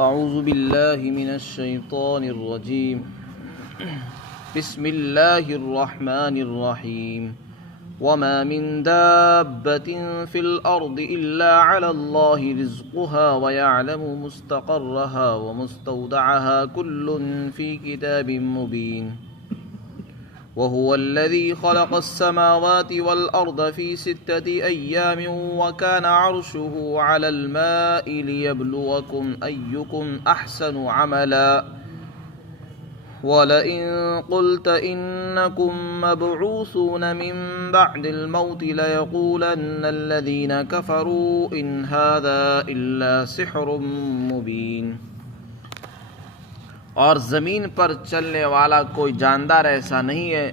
اعوذ باللہ من الشیطان الرجیم بسم اللہ الرحمن الرحیم وما من دابة في الأرض إلا على الله رزقها ويعلم مستقرها ومستودعها كل في كتاب مبين وهو الذي خلق السماوات والأرض في 6 أيام وكان عرشه على الماء ليبلوكم أيكم أحسن عملا ولئن قلت إنكم مبعوثون من بعد الموت ليقولن الذين كفروا إن هذا إلا سحر مبين۔ اور زمین پر چلنے والا کوئی جاندار ایسا نہیں ہے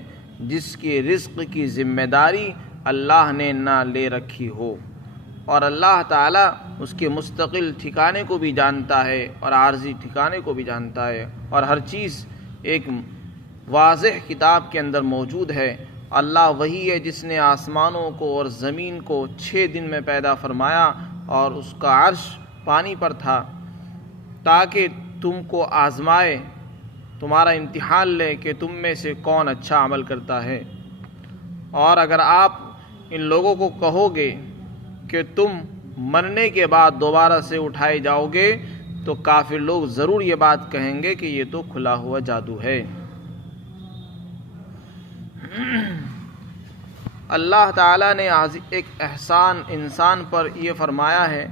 جس کی رزق کی ذمہ داری اللہ نے نہ لے رکھی ہو، اور اللہ تعالیٰ اس کے مستقل ٹھکانے کو بھی جانتا ہے اور عارضی ٹھکانے کو بھی جانتا ہے، اور ہر چیز ایک واضح کتاب کے اندر موجود ہے۔ اللہ وہی ہے جس نے آسمانوں کو اور زمین کو 6 دن میں پیدا فرمایا، اور اس کا عرش پانی پر تھا تاکہ تم کو آزمائے، تمہارا امتحان لے کہ تم میں سے کون اچھا عمل کرتا ہے۔ اور اگر آپ ان لوگوں کو کہو گے کہ تم مرنے کے بعد دوبارہ سے اٹھائے جاؤ گے تو کافر لوگ ضرور یہ بات کہیں گے کہ یہ تو کھلا ہوا جادو ہے۔ اللہ تعالیٰ نے ایک احسان انسان پر یہ فرمایا ہے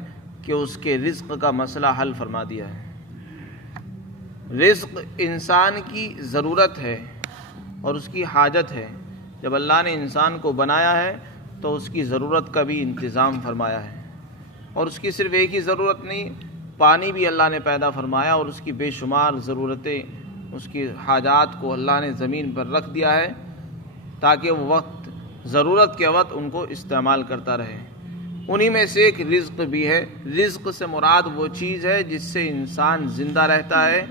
کہ اس کے رزق کا مسئلہ حل فرما دیا ہے۔ رزق انسان کی ضرورت ہے اور اس کی حاجت ہے۔ جب اللہ نے انسان کو بنایا ہے تو اس کی ضرورت کا بھی انتظام فرمایا ہے، اور اس کی صرف ایک ہی ضرورت نہیں، پانی بھی اللہ نے پیدا فرمایا، اور اس کی بے شمار ضرورتیں، اس کی حاجات کو اللہ نے زمین پر رکھ دیا ہے تاکہ وہ وقت ضرورت کے وقت ان کو استعمال کرتا رہے۔ انہی میں سے ایک رزق بھی ہے۔ رزق سے مراد وہ چیز ہے جس سے انسان زندہ رہتا ہے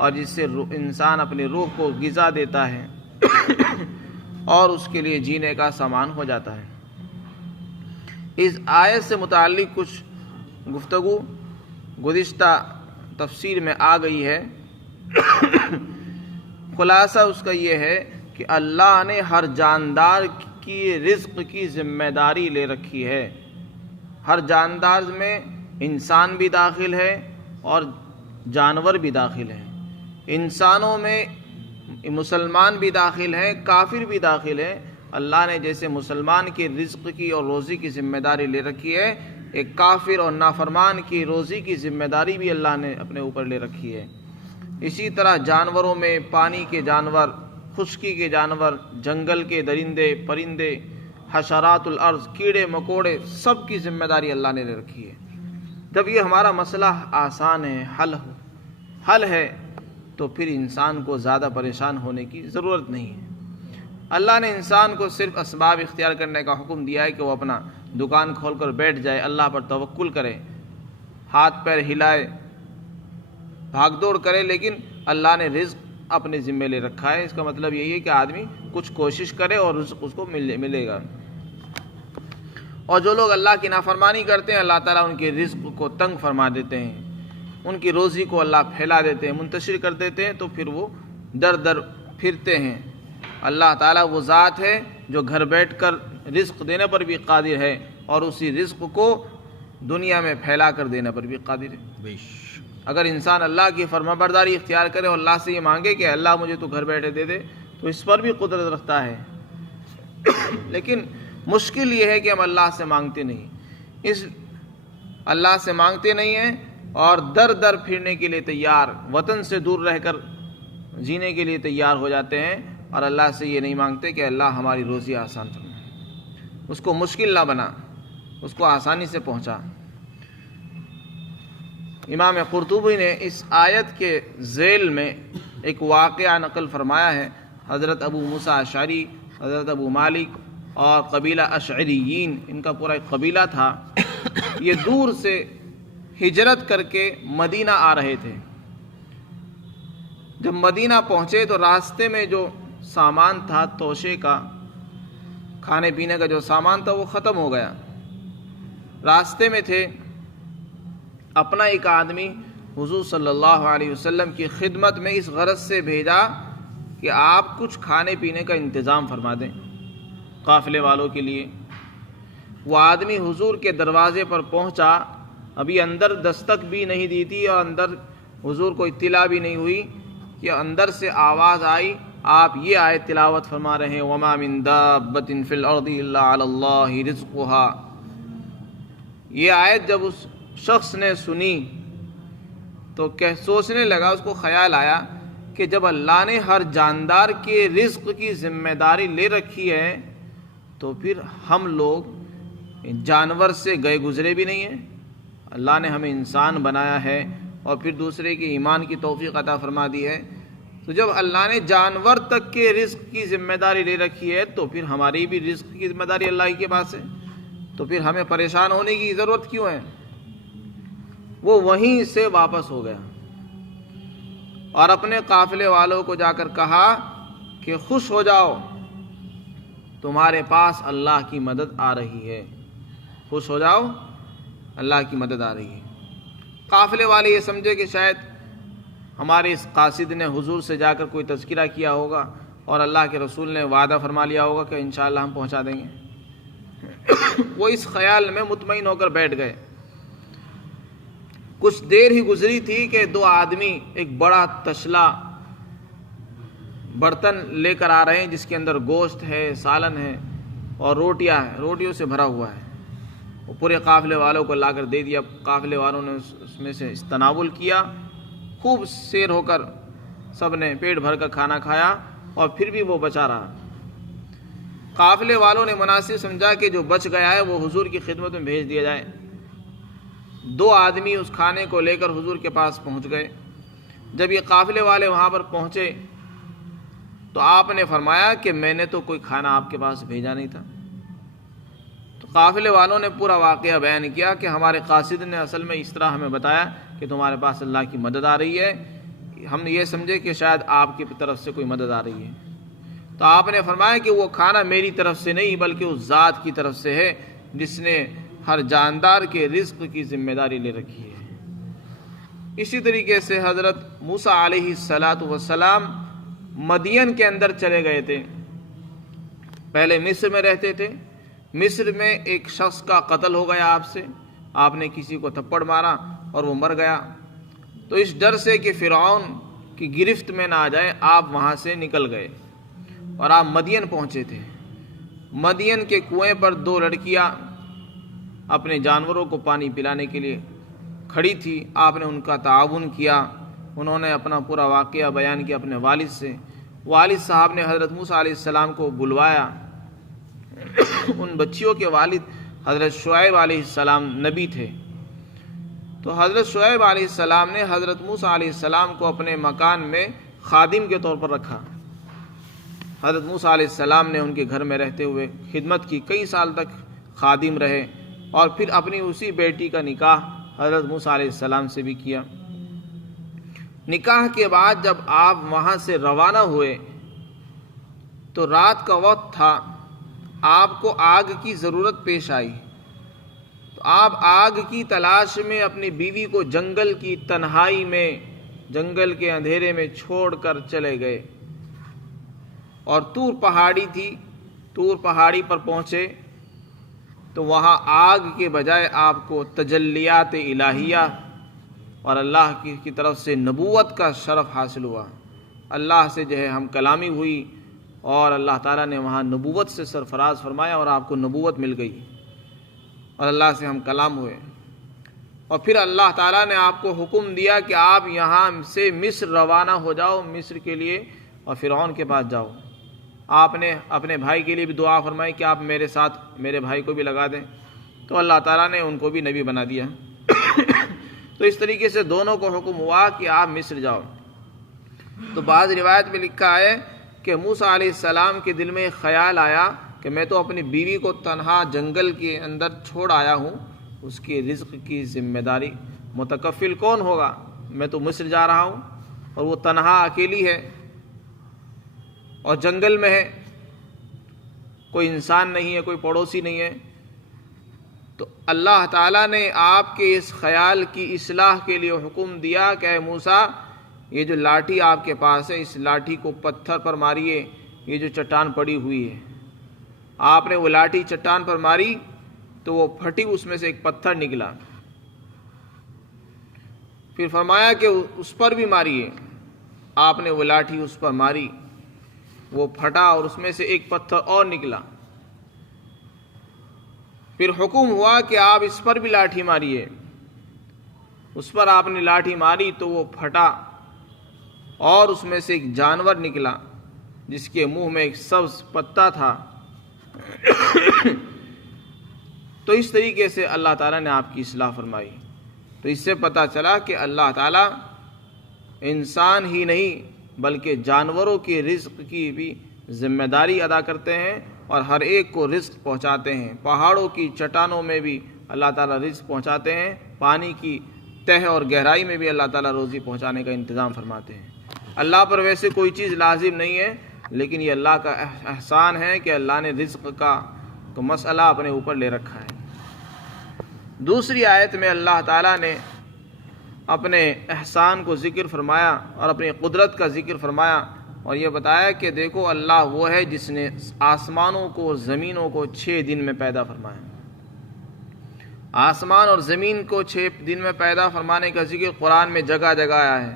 اور جس سے انسان اپنی روح کو غذا دیتا ہے اور اس کے لیے جینے کا سامان ہو جاتا ہے۔ اس آیت سے متعلق کچھ گفتگو گزشتہ تفسیر میں آ گئی ہے۔ خلاصہ اس کا یہ ہے کہ اللہ نے ہر جاندار کی رزق کی ذمہ داری لے رکھی ہے۔ ہر جاندار میں انسان بھی داخل ہے اور جانور بھی داخل ہے۔ انسانوں میں مسلمان بھی داخل ہیں، کافر بھی داخل ہیں۔ اللہ نے جیسے مسلمان کی رزق کی اور روزی کی ذمہ داری لے رکھی ہے، ایک کافر اور نافرمان کی روزی کی ذمہ داری بھی اللہ نے اپنے اوپر لے رکھی ہے۔ اسی طرح جانوروں میں پانی کے جانور، خشکی کے جانور، جنگل کے درندے پرندے، حشرات الارض، کیڑے مکوڑے، سب کی ذمہ داری اللہ نے لے رکھی ہے۔ جب یہ ہمارا مسئلہ آسان ہے، حل ہے، تو پھر انسان کو زیادہ پریشان ہونے کی ضرورت نہیں ہے۔ اللہ نے انسان کو صرف اسباب اختیار کرنے کا حکم دیا ہے کہ وہ اپنا دکان کھول کر بیٹھ جائے، اللہ پر توکل کرے، ہاتھ پیر ہلائے، بھاگ دوڑ کرے، لیکن اللہ نے رزق اپنے ذمہ لے رکھا ہے۔ اس کا مطلب یہی ہے کہ آدمی کچھ کوشش کرے اور رزق اس کو ملے گا۔ اور جو لوگ اللہ کی نافرمانی کرتے ہیں، اللہ تعالیٰ ان کے رزق کو تنگ فرما دیتے ہیں، ان کی روزی کو اللہ پھیلا دیتے ہیں، منتشر کر دیتے ہیں، تو پھر وہ در در پھرتے ہیں۔ اللہ تعالیٰ وہ ذات ہے جو گھر بیٹھ کر رزق دینے پر بھی قادر ہے اور اسی رزق کو دنیا میں پھیلا کر دینے پر بھی قادر ہے۔ اگر انسان اللہ کی فرمانبرداری اختیار کرے اور اللہ سے یہ مانگے کہ اللہ مجھے تو گھر بیٹھے دے دے، تو اس پر بھی قدرت رکھتا ہے۔ لیکن مشکل یہ ہے کہ ہم اللہ سے مانگتے نہیں، اللہ سے مانگتے نہیں ہیں اور در در پھرنے کے لیے تیار، وطن سے دور رہ کر جینے کے لیے تیار ہو جاتے ہیں، اور اللہ سے یہ نہیں مانگتے کہ اللہ ہماری روزی آسان فرما، اس کو مشکل نہ بنا، اس کو آسانی سے پہنچا۔ امام قرطبی نے اس آیت کے ذیل میں ایک واقعہ نقل فرمایا ہے۔ حضرت ابو موسیٰ اشعری، حضرت ابو مالک اور قبیلہ اشعریین، ان کا پورا ایک قبیلہ تھا، یہ دور سے ہجرت کر کے مدینہ آ رہے تھے۔ جب مدینہ پہنچے تو راستے میں جو سامان تھا توشے کا، کھانے پینے کا جو سامان تھا وہ ختم ہو گیا۔ راستے میں تھے، اپنا ایک آدمی حضور صلی اللہ علیہ وسلم کی خدمت میں اس غرض سے بھیجا کہ آپ کچھ کھانے پینے کا انتظام فرما دیں قافلے والوں کے لیے۔ وہ آدمی حضور کے دروازے پر پہنچا، ابھی اندر دستک بھی نہیں دی تھی اور اندر حضور کو اطلاع بھی نہیں ہوئی کہ اندر سے آواز آئی، آپ یہ آیت تلاوت فرما رہے ہیں، وَمَا مِن دَابَّةٍ فِي الْأَرْضِ إِلَّا عَلَى اللَّهِ رِزْقُهَا۔ یہ آیت جب اس شخص نے سنی تو سوچنے لگا، اس کو خیال آیا کہ جب اللہ نے ہر جاندار کے رزق کی ذمہ داری لے رکھی ہے تو پھر ہم لوگ جانور سے گئے گزرے بھی نہیں ہیں۔ اللہ نے ہمیں انسان بنایا ہے اور پھر دوسرے کے ایمان کی توفیق عطا فرما دی ہے، تو جب اللہ نے جانور تک کے رزق کی ذمہ داری لے رکھی ہے تو پھر ہماری بھی رزق کی ذمہ داری اللہ ہی کے پاس ہے، تو پھر ہمیں پریشان ہونے کی ضرورت کیوں ہے؟ وہ وہیں سے واپس ہو گیا اور اپنے قافلے والوں کو جا کر کہا کہ خوش ہو جاؤ، تمہارے پاس اللہ کی مدد آ رہی ہے، خوش ہو جاؤ، اللہ کی مدد آ رہی ہے۔ قافلے والے یہ سمجھے کہ شاید ہمارے اس قاصد نے حضور سے جا کر کوئی تذکرہ کیا ہوگا اور اللہ کے رسول نے وعدہ فرما لیا ہوگا کہ انشاءاللہ ہم پہنچا دیں گے۔ وہ اس خیال میں مطمئن ہو کر بیٹھ گئے۔ کچھ دیر ہی گزری تھی کہ دو آدمی ایک بڑا تشلا برتن لے کر آ رہے ہیں جس کے اندر گوشت ہے، سالن ہے اور روٹیاں ہیں، روٹیوں سے بھرا ہوا ہے۔ وہ پورے قافلے والوں کو لا کر دے دیا۔ قافلے والوں نے اس میں سے استناول کیا، خوب سیر ہو کر سب نے پیٹ بھر کر کھانا کھایا اور پھر بھی وہ بچا رہا۔ قافلے والوں نے مناسب سمجھا کہ جو بچ گیا ہے وہ حضور کی خدمت میں بھیج دیا جائے۔ دو آدمی اس کھانے کو لے کر حضور کے پاس پہنچ گئے۔ جب یہ قافلے والے وہاں پر پہنچے تو آپ نے فرمایا کہ میں نے تو کوئی کھانا آپ کے پاس بھیجا نہیں تھا۔ تو قافلے والوں نے پورا واقعہ بیان کیا کہ ہمارے قاصد نے اصل میں اس طرح ہمیں بتایا کہ تمہارے پاس اللہ کی مدد آ رہی ہے، ہم نے یہ سمجھے کہ شاید آپ کی طرف سے کوئی مدد آ رہی ہے۔ تو آپ نے فرمایا کہ وہ کھانا میری طرف سے نہیں بلکہ اس ذات کی طرف سے ہے جس نے ہر جاندار کے رزق کی ذمہ داری لے رکھی ہے۔ اسی طریقے سے حضرت موسیٰ علیہ السلام مدین کے اندر چلے گئے تھے۔ پہلے مصر میں رہتے تھے، مصر میں ایک شخص کا قتل ہو گیا آپ نے کسی کو تھپڑ مارا اور وہ مر گیا، تو اس ڈر سے کہ فرعون کی گرفت میں نہ آ جائے آپ وہاں سے نکل گئے اور آپ مدین پہنچے تھے۔ مدین کے کنویں پر دو لڑکیاں اپنے جانوروں کو پانی پلانے کے لیے کھڑی تھی، آپ نے ان کا تعاون کیا، انہوں نے اپنا پورا واقعہ بیان کیا اپنے والد سے۔ والد صاحب نے حضرت موسیٰ علیہ السلام کو بلوایا۔ ان بچیوں کے والد حضرت شعیب علیہ السلام نبی تھے، تو حضرت شعیب علیہ السلام نے حضرت موسیٰ علیہ السلام کو اپنے مکان میں خادم کے طور پر رکھا۔ حضرت موسیٰ علیہ السلام نے ان کے گھر میں رہتے ہوئے خدمت کی، کئی سال تک خادم رہے، اور پھر اپنی اسی بیٹی کا نکاح حضرت موسیٰ علیہ السلام سے بھی کیا۔ نکاح کے بعد جب آپ وہاں سے روانہ ہوئے تو رات کا وقت تھا، آپ کو آگ کی ضرورت پیش آئی، تو آپ آگ کی تلاش میں اپنی بیوی کو جنگل کی تنہائی میں، جنگل کے اندھیرے میں چھوڑ کر چلے گئے، اور طور پہاڑی تھی، طور پہاڑی پر پہنچے تو وہاں آگ کے بجائے آپ کو تجلیات الہیہ اور اللہ کی طرف سے نبوت کا شرف حاصل ہوا۔ اللہ سے ہم کلامی ہوئی اور اللہ تعالیٰ نے وہاں نبوت سے سرفراز فرمایا اور آپ کو نبوت مل گئی اور اللہ سے ہم کلام ہوئے، اور پھر اللہ تعالیٰ نے آپ کو حکم دیا کہ آپ یہاں سے مصر روانہ ہو جاؤ، مصر کے لیے، اور فرعون کے پاس جاؤ۔ آپ نے اپنے بھائی کے لیے بھی دعا فرمائی کہ آپ میرے ساتھ میرے بھائی کو بھی لگا دیں، تو اللہ تعالیٰ نے ان کو بھی نبی بنا دیا۔ تو اس طریقے سے دونوں کو حکم ہوا کہ آپ مصر جاؤ۔ تو بعض روایت میں لکھا ہے کہ موسیٰ علیہ السلام کے دل میں ایک خیال آیا کہ میں تو اپنی بیوی کو تنہا جنگل کے اندر چھوڑ آیا ہوں، اس کی رزق کی ذمہ داری متکفل کون ہوگا؟ میں تو مصر جا رہا ہوں اور وہ تنہا اکیلی ہے اور جنگل میں ہے، کوئی انسان نہیں ہے، کوئی پڑوسی نہیں ہے، تو اللہ تعالیٰ نے آپ کے اس خیال کی اصلاح کے لیے حکم دیا کہ اے موسیٰ، یہ جو لاٹھی آپ کے پاس ہے اس لاٹھی کو پتھر پر ماریے، یہ جو چٹان پڑی ہوئی ہے۔ آپ نے وہ لاٹھی چٹان پر ماری تو وہ پھٹی، اس میں سے ایک پتھر نکلا۔ پھر فرمایا کہ اس پر بھی ماریے۔ آپ نے وہ لاٹھی اس پر ماری، وہ پھٹا اور اس میں سے ایک پتھر اور نکلا۔ پھر حکم ہوا کہ آپ اس پر بھی لاٹھی ماریے۔ اس پر آپ نے لاٹھی ماری تو وہ پھٹا اور اس میں سے ایک جانور نکلا جس کے منہ میں ایک سبز پتا تھا۔ تو اس طریقے سے اللہ تعالیٰ نے آپ کی اصلاح فرمائی۔ تو اس سے پتہ چلا کہ اللہ تعالیٰ انسان ہی نہیں بلکہ جانوروں کے رزق کی بھی ذمہ داری ادا کرتے ہیں اور ہر ایک کو رزق پہنچاتے ہیں۔ پہاڑوں کی چٹانوں میں بھی اللہ تعالیٰ رزق پہنچاتے ہیں، پانی کی تہ اور گہرائی میں بھی اللہ تعالیٰ روزی پہنچانے کا انتظام فرماتے ہیں۔ اللہ پر ویسے کوئی چیز لازم نہیں ہے، لیکن یہ اللہ کا احسان ہے کہ اللہ نے رزق کا تو مسئلہ اپنے اوپر لے رکھا ہے۔ دوسری آیت میں اللہ تعالیٰ نے اپنے احسان کو ذکر فرمایا اور اپنی قدرت کا ذکر فرمایا اور یہ بتایا کہ دیکھو اللہ وہ ہے جس نے آسمانوں کو اور زمینوں کو 6 دن میں پیدا فرمایا۔ آسمان اور زمین کو 6 دن میں پیدا فرمانے کا ذکر قرآن میں جگہ جگہ آیا ہے۔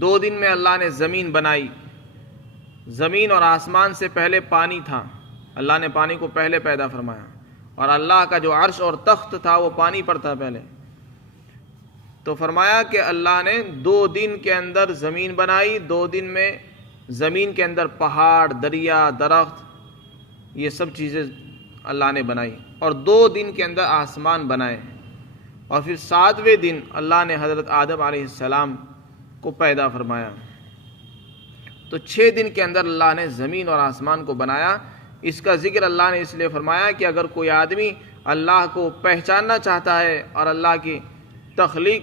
2 دن میں اللہ نے زمین بنائی۔ زمین اور آسمان سے پہلے پانی تھا، اللہ نے پانی کو پہلے پیدا فرمایا، اور اللہ کا جو عرش اور تخت تھا وہ پانی پر تھا پہلے۔ تو فرمایا کہ اللہ نے 2 دن کے اندر زمین بنائی، 2 دن میں زمین کے اندر پہاڑ، دریا، درخت، یہ سب چیزیں اللہ نے بنائی، اور 2 دن کے اندر آسمان بنائے، اور پھر 7ویں دن اللہ نے حضرت آدم علیہ السلام کو پیدا فرمایا۔ تو 6 دن کے اندر اللہ نے زمین اور آسمان کو بنایا۔ اس کا ذکر اللہ نے اس لیے فرمایا کہ اگر کوئی آدمی اللہ کو پہچاننا چاہتا ہے اور اللہ کی تخلیق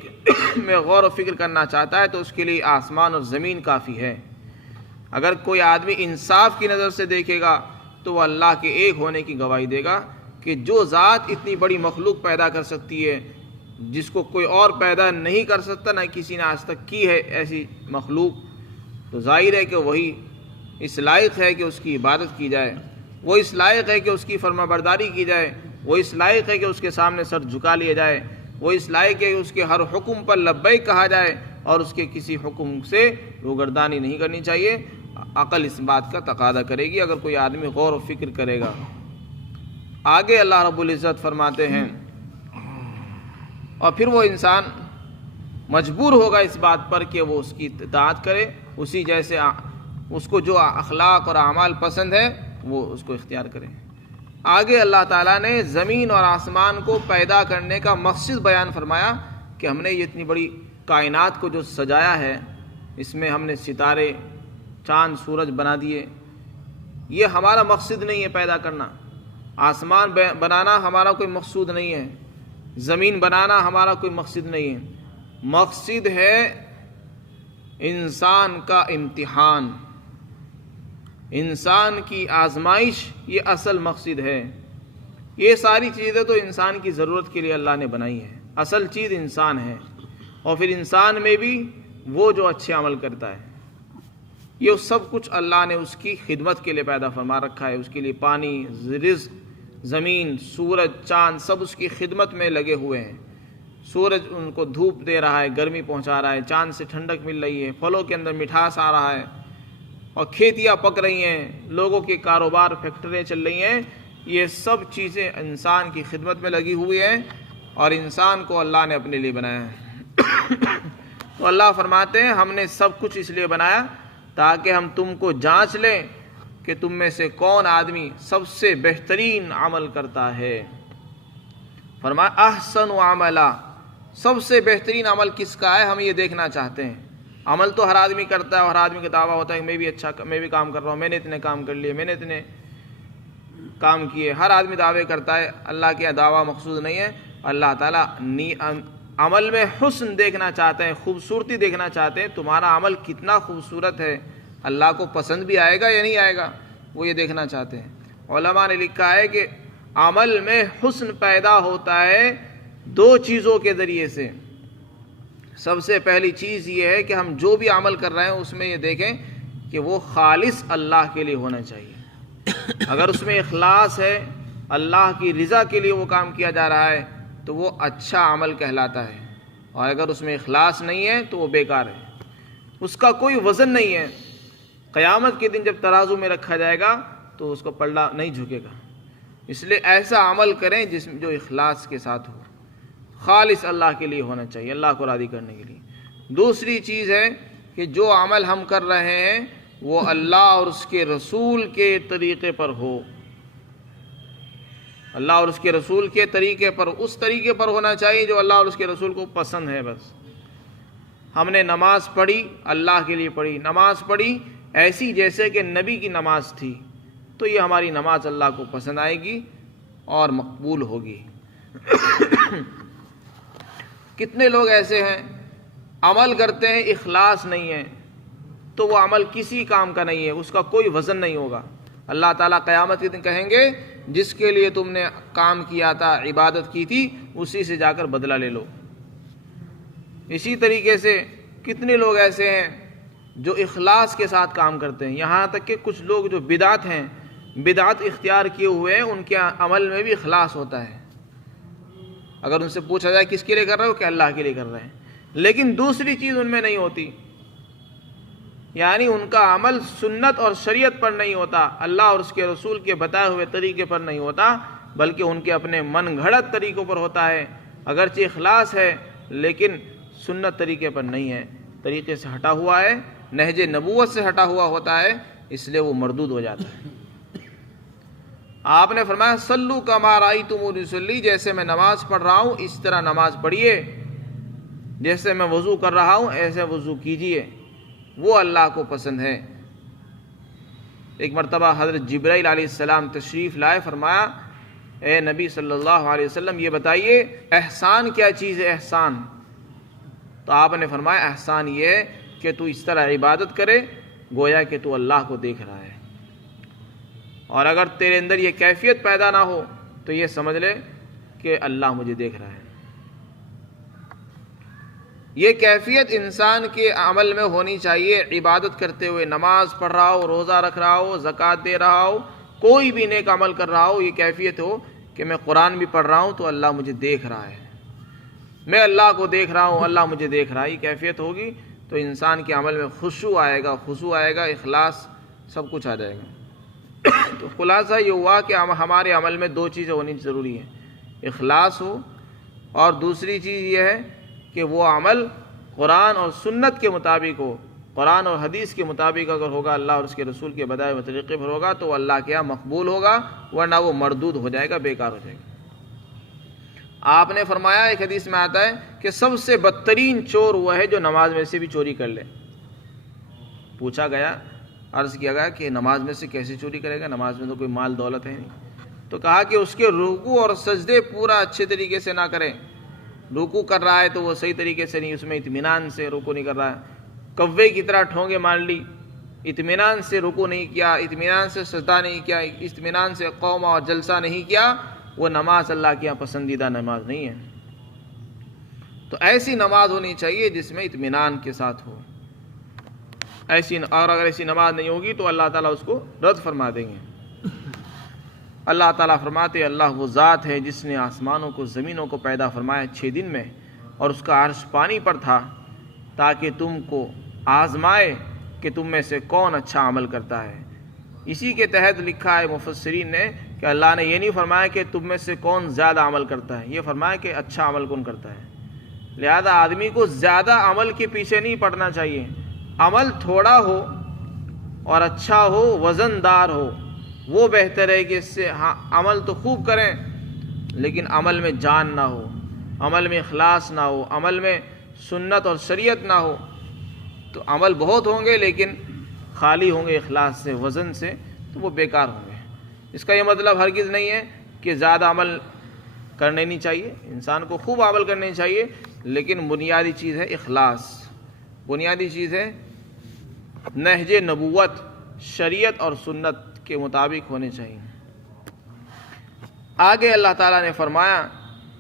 میں غور و فکر کرنا چاہتا ہے تو اس کے لیے آسمان اور زمین کافی ہے۔ اگر کوئی آدمی انصاف کی نظر سے دیکھے گا تو وہ اللہ کے ایک ہونے کی گواہی دے گا کہ جو ذات اتنی بڑی مخلوق پیدا کر سکتی ہے جس کو کوئی اور پیدا نہیں کر سکتا، نہ کسی نے آج تک کی ہے ایسی مخلوق، تو ظاہر ہے کہ وہی اس لائق ہے کہ اس کی عبادت کی جائے، وہ اس لائق ہے کہ اس کی فرما برداری کی جائے، وہ اس لائق ہے کہ اس کے سامنے سر جھکا لیا جائے، وہ اس لائق ہے کہ اس کے ہر حکم پر لبیک کہا جائے اور اس کے کسی حکم سے روگردانی نہیں کرنی چاہیے۔ عقل اس بات کا تقاضا کرے گی اگر کوئی آدمی غور و فکر کرے گا۔ آگے اللہ رب العزت فرماتے ہیں اور پھر وہ انسان مجبور ہوگا اس بات پر کہ وہ اس کی اطاعت کرے، اسی جیسے اس کو جو اخلاق اور اعمال پسند ہے وہ اس کو اختیار کرے۔ آگے اللہ تعالیٰ نے زمین اور آسمان کو پیدا کرنے کا مقصد بیان فرمایا کہ ہم نے یہ اتنی بڑی کائنات کو جو سجایا ہے، اس میں ہم نے ستارے، چاند، سورج بنا دیے، یہ ہمارا مقصد نہیں ہے پیدا کرنا۔ آسمان بنانا ہمارا کوئی مقصود نہیں ہے، زمین بنانا ہمارا کوئی مقصد نہیں ہے۔ مقصد ہے انسان کا امتحان، انسان کی آزمائش، یہ اصل مقصد ہے۔ یہ ساری چیزیں تو انسان کی ضرورت کے لیے اللہ نے بنائی ہے، اصل چیز انسان ہے، اور پھر انسان میں بھی وہ جو اچھے عمل کرتا ہے، یہ سب کچھ اللہ نے اس کی خدمت کے لیے پیدا فرما رکھا ہے۔ اس کے لیے پانی، رزق، زمین، سورج، چاند سب اس کی خدمت میں لگے ہوئے ہیں۔ سورج ان کو دھوپ دے رہا ہے، گرمی پہنچا رہا ہے، چاند سے ٹھنڈک مل رہی ہے، پھلوں کے اندر مٹھاس آ رہا ہے، اور کھیتیاں پک رہی ہیں، لوگوں کے کاروبار، فیکٹریاں چل رہی ہیں، یہ سب چیزیں انسان کی خدمت میں لگی ہوئی ہیں، اور انسان کو اللہ نے اپنے لیے بنایا ہے۔ تو اللہ فرماتے ہیں ہم نے سب کچھ اس لیے بنایا تاکہ ہم تم کو جانچ لیں کہ تم میں سے کون آدمی سب سے بہترین عمل کرتا ہے۔ فرمایا احسن عملا، سب سے بہترین عمل کس کا ہے ہم یہ دیکھنا چاہتے ہیں۔ عمل تو ہر آدمی کرتا ہے، اور ہر آدمی کا دعویٰ ہوتا ہے کہ میں بھی کام کر رہا ہوں، میں نے اتنے کام کر لیے، میں نے اتنے کام کیے، ہر آدمی دعوے کرتا ہے۔ اللہ کے دعویٰ مقصود نہیں ہے، اللہ تعالیٰ عمل میں حسن دیکھنا چاہتے ہیں، خوبصورتی دیکھنا چاہتے ہیں، تمہارا عمل کتنا خوبصورت ہے، اللہ کو پسند بھی آئے گا یا نہیں آئے گا، وہ یہ دیکھنا چاہتے ہیں۔ علماء نے لکھا ہے کہ عمل میں حسن پیدا ہوتا ہے دو چیزوں کے ذریعے سے۔ سب سے پہلی چیز یہ ہے کہ ہم جو بھی عمل کر رہے ہیں اس میں یہ دیکھیں کہ وہ خالص اللہ کے لیے ہونا چاہیے۔ اگر اس میں اخلاص ہے، اللہ کی رضا کے لیے وہ کام کیا جا رہا ہے تو وہ اچھا عمل کہلاتا ہے، اور اگر اس میں اخلاص نہیں ہے تو وہ بیکار ہے، اس کا کوئی وزن نہیں ہے۔ قیامت کے دن جب ترازو میں رکھا جائے گا تو اس کو پلڑا نہیں جھکے گا۔ اس لیے ایسا عمل کریں جس میں جو اخلاص کے ساتھ ہو، خالص اللہ کے لیے ہونا چاہیے، اللہ کو راضی کرنے کے لیے۔ دوسری چیز ہے کہ جو عمل ہم کر رہے ہیں وہ اللہ اور اس کے رسول کے طریقے پر ہو، اللہ اور اس کے رسول کے طریقے پر، اس طریقے پر ہونا چاہیے جو اللہ اور اس کے رسول کو پسند ہے۔ بس ہم نے نماز پڑھی، اللہ کے لیے پڑھی، نماز پڑھی ایسی جیسے کہ نبی کی نماز تھی، تو یہ ہماری نماز اللہ کو پسند آئے گی اور مقبول ہوگی۔ کتنے لوگ ایسے ہیں عمل کرتے ہیں، اخلاص نہیں ہے، تو وہ عمل کسی کام کا نہیں ہے، اس کا کوئی وزن نہیں ہوگا۔ اللہ تعالیٰ قیامت کے دن کہیں گے جس کے لیے تم نے کام کیا تھا، عبادت کی تھی، اسی سے جا کر بدلہ لے لو۔ اسی طریقے سے کتنے لوگ ایسے ہیں جو اخلاص کے ساتھ کام کرتے ہیں، یہاں تک کہ کچھ لوگ جو بدعت ہیں، بدعت اختیار کیے ہوئے ہیں، ان کے عمل میں بھی اخلاص ہوتا ہے۔ اگر ان سے پوچھا جائے کس کے لیے کر رہے ہو، کہ اللہ کے لیے کر رہے ہیں، لیکن دوسری چیز ان میں نہیں ہوتی، یعنی ان کا عمل سنت اور شریعت پر نہیں ہوتا، اللہ اور اس کے رسول کے بتائے ہوئے طریقے پر نہیں ہوتا، بلکہ ان کے اپنے من گھڑت طریقوں پر ہوتا ہے۔ اگرچہ اخلاص ہے لیکن سنت طریقے پر نہیں ہے، طریقے سے ہٹا ہوا ہے، نہج نبوت سے ہٹا ہوا ہوتا ہے، اس لیے وہ مردود ہو جاتا ہے۔ آپ نے فرمایا صلو کما رأیتمونی اصلی، جیسے میں نماز پڑھ رہا ہوں اس طرح نماز پڑھیے، جیسے میں وضو کر رہا ہوں ایسے وضو کیجئے، وہ اللہ کو پسند ہے۔ ایک مرتبہ حضرت جبرائیل علیہ السلام تشریف لائے، فرمایا اے نبی صلی اللہ علیہ وسلم یہ بتائیے احسان کیا چیز ہے؟ احسان، تو آپ نے فرمایا احسان یہ ہے کہ تو اس طرح عبادت کرے گویا کہ تو اللہ کو دیکھ رہا ہے، اور اگر تیرے اندر یہ کیفیت پیدا نہ ہو تو یہ سمجھ لے کہ اللہ مجھے دیکھ رہا ہے۔ یہ کیفیت انسان کے عمل میں ہونی چاہیے، عبادت کرتے ہوئے، نماز پڑھ رہا ہو، روزہ رکھ رہا ہو، زکوٰۃ دے رہا ہو، کوئی بھی نیک عمل کر رہا ہو، یہ کیفیت ہو کہ میں قرآن بھی پڑھ رہا ہوں تو اللہ مجھے دیکھ رہا ہے، میں اللہ کو دیکھ رہا ہوں، اللہ مجھے دیکھ رہا ہے۔ یہ کیفیت ہوگی تو انسان کے عمل میں خشوع آئے گا، خضوع آئے گا، اخلاص سب کچھ آ جائے گا۔ تو خلاصہ یہ ہوا کہ ہمارے عمل میں دو چیزیں ہونی ضروری ہیں، اخلاص ہو، اور دوسری چیز یہ ہے کہ وہ عمل قرآن اور سنت کے مطابق ہو، قرآن اور حدیث کے مطابق اگر ہوگا، اللہ اور اس کے رسول کے بتائے ہوئے طریقے پر ہوگا تو وہ اللہ کے یہاں مقبول ہوگا، ورنہ وہ مردود ہو جائے گا، بیکار ہو جائے گا۔ آپ نے فرمایا ایک حدیث میں آتا ہے کہ سب سے بدترین چور وہ ہے جو نماز میں سے بھی چوری کر لے۔ پوچھا گیا، عرض کیا گیا کہ نماز میں سے کیسے چوری کرے گا، نماز میں تو کوئی مال دولت ہے نہیں، تو کہا کہ اس کے رکوع اور سجدے پورا اچھے طریقے سے نہ کرے، رکوع کر رہا ہے تو وہ صحیح طریقے سے نہیں، اس میں اطمینان سے رکوع نہیں کر رہا ہے، کوے کی طرح ٹھونگے مار لی، اطمینان سے رکوع نہیں کیا، اطمینان سے سجدہ نہیں کیا، اطمینان سے قوم اور جلسہ نہیں کیا، وہ نماز اللہ کے یہاں پسندیدہ نماز نہیں ہے۔ تو ایسی نماز ہونی چاہیے جس میں اطمینان کے ساتھ ہو، اور اگر ایسی نماز نہیں ہوگی تو اللہ تعالیٰ اس کو رد فرما دیں گے۔ اللہ تعالیٰ فرماتے اللہ وہ ذات ہے جس نے آسمانوں کو زمینوں کو پیدا فرمایا 6 دن میں، اور اس کا عرش پانی پر تھا تاکہ تم کو آزمائے کہ تم میں سے کون اچھا عمل کرتا ہے۔ اسی کے تحت لکھا ہے مفسرین نے کہ اللہ نے یہ نہیں فرمایا کہ تم میں سے کون زیادہ عمل کرتا ہے، یہ فرمایا کہ اچھا عمل کون کرتا ہے۔ لہذا آدمی کو زیادہ عمل کے پیچھے نہیں پڑنا چاہیے، عمل تھوڑا ہو اور اچھا ہو، وزن دار ہو، وہ بہتر ہے کہ اس سے عمل تو خوب کریں لیکن عمل میں جان نہ ہو، عمل میں اخلاص نہ ہو، عمل میں سنت اور شریعت نہ ہو، تو عمل بہت ہوں گے لیکن خالی ہوں گے اخلاص سے، وزن سے، تو وہ بیکار ہوں گے۔ اس کا یہ مطلب ہرگز نہیں ہے کہ زیادہ عمل کرنے نہیں چاہیے، انسان کو خوب عمل کرنے چاہیے، لیکن بنیادی چیز ہے اخلاص، بنیادی چیز ہے نہج نبوت، شریعت اور سنت کے مطابق ہونے چاہیے۔ آگے اللہ تعالیٰ نے فرمایا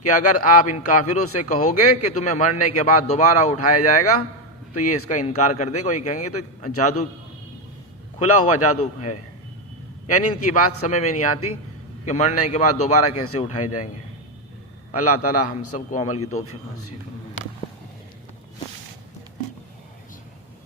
کہ اگر آپ ان کافروں سے کہو گے کہ تمہیں مرنے کے بعد دوبارہ اٹھایا جائے گا تو یہ اس کا انکار کر دے گا، یہ کہیں گے تو جادو، کھلا ہوا جادو ہے، یعنی ان کی بات سمجھ میں نہیں آتی کہ مرنے کے بعد دوبارہ کیسے اٹھائے جائیں گے۔ اللہ تعالیٰ ہم سب کو عمل کی توفیق نصیب فرمائے۔